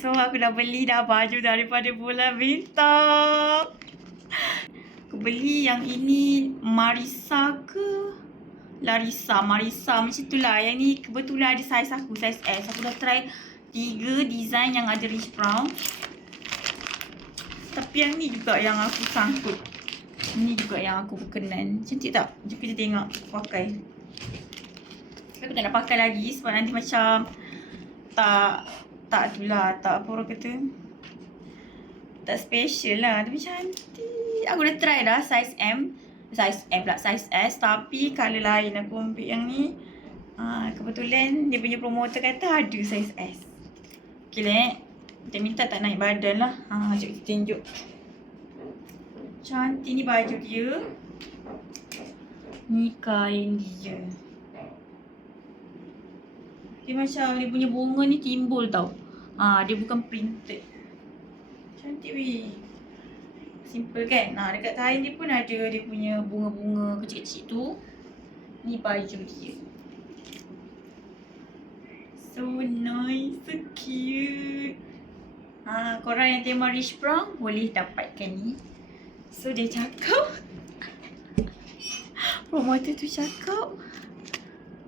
So aku dah beli dah baju daripada Bulan Bintang. Aku beli yang ini Marisa ke Larissa, Marisa macam tu lah. Yang ni kebetulan ada saiz aku, saiz S. Aku dah try 3 design yang ada rich brown. Tapi yang ni juga yang aku sangkut. Ini juga yang aku berkenan. Cantik tak? Jom kita tengok pakai. Aku tak nak pakai lagi sebab nanti macam tak itulah, tak apa orang kata, tak special lah. Tapi cantik. Aku dah try dah saiz M. Saiz M pula, saiz S. Tapi colour lain aku ambil yang ni. Kebetulan dia punya promoter kata ada saiz S. Okay lah. Kita minta tak naik badan lah. Jom kita tunjuk. Cantik ni baju dia. Ni kain dia. Dia macam dia punya bunga ni timbul tau. Dia bukan printed. Cantik weh. Simple kan? Dekat kain dia pun ada dia punya bunga-bunga kecil-kecil tu. Ni baju dia. So nice, so cute. Korang yang tema rich brown boleh dapatkan ni. So dia cakap promoter tu cakap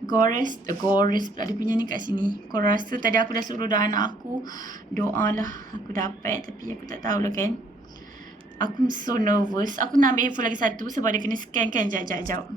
Gores pula dia punya ni kat sini. Kau rasa tadi aku dah suruh dah anak aku doa lah aku dapat, tapi aku tak tahulah kan. Aku so nervous. Aku nak ambil handphone lagi satu sebab dia kena scan kan. Jap.